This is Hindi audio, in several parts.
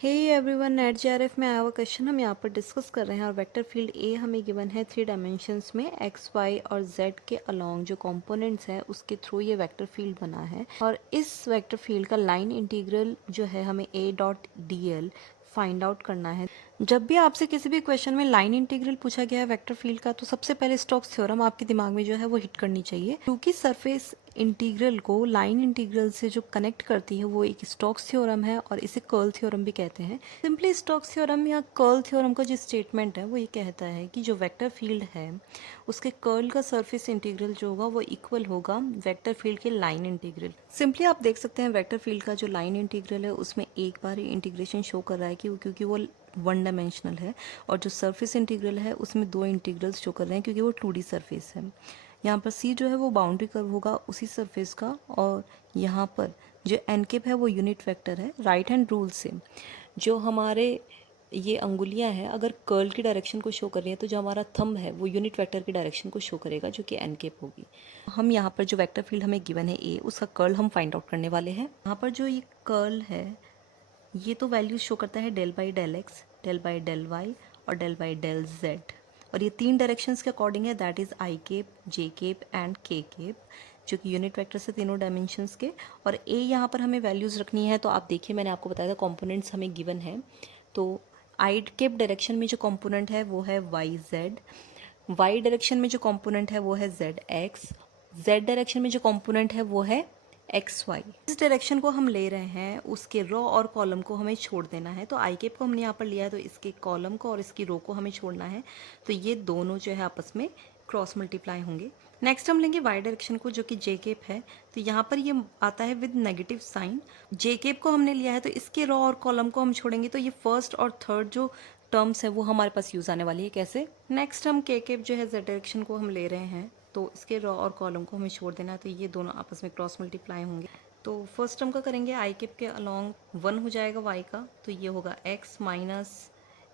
हे एवरीवन, नेट जेआरएफ में आया हुआ क्वेश्चन हम यहाँ पर डिस्कस कर रहे हैं और वेक्टर फील्ड ए हमें गिवन है 3 डायमेंशंस में एक्स वाई और जेड के अलोंग जो कंपोनेंट्स है उसके थ्रू ये वेक्टर फील्ड बना है। और इस वेक्टर फील्ड का लाइन इंटीग्रल जो है हमें ए dot D L find out करना है। जब भी आपसे किसी भी क्वेश्चन में लाइन इंटीग्रल पूछा गया है वेक्टर फील्ड का, तो सबसे पहले स्टोक्स थ्योरम आपके दिमाग में जो है वो हिट करनी चाहिए, क्योंकि सरफेस इंटीग्रल को लाइन इंटीग्रल से जो कनेक्ट करती है वो एक स्टोक्स थ्योरम है और इसे कर्ल थ्योरम भी कहते हैं। सिंपली स्टोक्स थ्योरम या कर्ल थ्योरम का जो स्टेटमेंट है वो ये कहता है कि जो वेक्टर फील्ड है उसके कर्ल का सरफेस इंटीग्रल जो होगा वो इक्वल होगा वेक्टर फील्ड के लाइन इंटीग्रल। सिंपली आप देख सकते हैं वेक्टर फील्ड का जो लाइन इंटीग्रल है उसमें एक बार ही इंटीग्रेशन शो कर रहा है क्योंकि वो वन डायमेंशनल है, और जो सरफेस इंटीग्रल है उसमें दो इंटीग्रल्स शो कर रहे हैं क्योंकि वो 2D सरफेस है। यहाँ पर सी जो है वो बाउंड्री कर्व होगा उसी सरफेस का, और यहाँ पर जो एन केप है वो यूनिट वेक्टर है। राइट हैंड रूल से जो हमारे ये अंगुलियां हैं अगर कर्ल की डायरेक्शन को शो कर रही है तो जो हमारा थंब है वो यूनिट वेक्टर की डायरेक्शन को शो करेगा जो कि एन केप होगी। हम यहाँ पर जो वेक्टर फील्ड हमें गिवन है ए, उसका कर्ल हम फाइंड आउट करने वाले हैं। यहाँ पर जो ये कर्ल है ये तो वैल्यूज शो करता है del by del x, del by del y और डेल बाई डेल जेड, और ये तीन डायरेक्शंस के अकॉर्डिंग है, that is i cap, j cap and k cap, जो कि यूनिट वेक्टर से तीनों डायमेंशंस के। और ए यहाँ पर हमें वैल्यूज़ रखनी है, तो आप देखिए मैंने आपको बताया था कॉम्पोनेंट्स हमें गिवन है। तो आई केप डायरेक्शन में जो कॉम्पोनेंट है वो है वाई जेड, वाई डायरेक्शन में जो कॉम्पोनेंट है वो है जेड एक्स, जेड डायरेक्शन में जो कॉम्पोनेंट है वो है एक्स वाई। जिस डायरेक्शन को हम ले रहे हैं उसके रो और कॉलम को हमें छोड़ देना है। तो आई केप को हमने यहाँ पर लिया है तो इसके कॉलम को और इसकी रो को हमें छोड़ना है, तो ये दोनों जो है आपस में क्रॉस मल्टीप्लाई होंगे। नेक्स्ट हम लेंगे वाई डायरेक्शन को जो कि जे केप है, तो यहाँ पर ये आता है with negative sign. J cap को हमने लिया है तो इसके रो और कॉलम को हम छोड़ेंगे, तो ये फर्स्ट और थर्ड जो टर्म्स है वो हमारे पास यूज़ आने वाली है। कैसे? नेक्स्ट हम के केप जो है जेड डायरेक्शन को हम ले रहे हैं तो इसके रो और कॉलम को हमें छोड़ देना है, तो ये दोनों आपस में क्रॉस मल्टीप्लाई होंगे। तो फर्स्ट टर्म का करेंगे आई केप के अलोंग वन हो जाएगा वाई का, तो ये होगा एक्स माइनस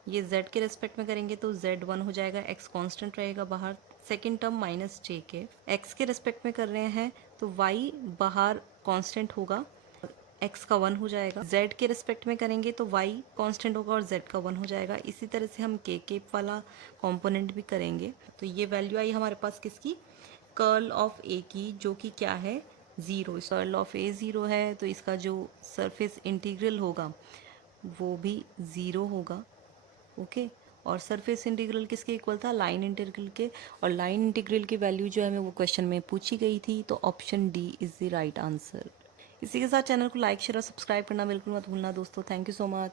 ये जेड के रेस्पेक्ट में करेंगे तो जेड वन हो जाएगा, एक्स कांस्टेंट रहेगा बाहर। सेकेंड टर्म माइनस जे के एक्स के रेस्पेक्ट में कर रहे हैं तो वाई बाहर कांस्टेंट होगा, एक्स का वन हो जाएगा। जेड के रिस्पेक्ट में करेंगे तो वाई कांस्टेंट होगा और जेड का वन हो जाएगा। इसी तरह से हम के केप वाला कंपोनेंट भी करेंगे, तो ये वैल्यू आई हमारे पास किसकी? कर्ल ऑफ ए की, जो कि क्या है? Zero. Curl of A zero है तो इसका जो सरफेस इंटीग्रल होगा वो भी ज़ीरो होगा। ओके, और सरफेस इंटीग्रल किसके इक्वल था? लाइन इंटीग्रल के, और लाइन इंटीग्रल की वैल्यू जो है हमें वो क्वेश्चन में पूछी गई थी, तो option D is the right answer. इसी के साथ चैनल को लाइक शेयर और सब्सक्राइब करना बिल्कुल मत भूलना दोस्तों। Thank you so much.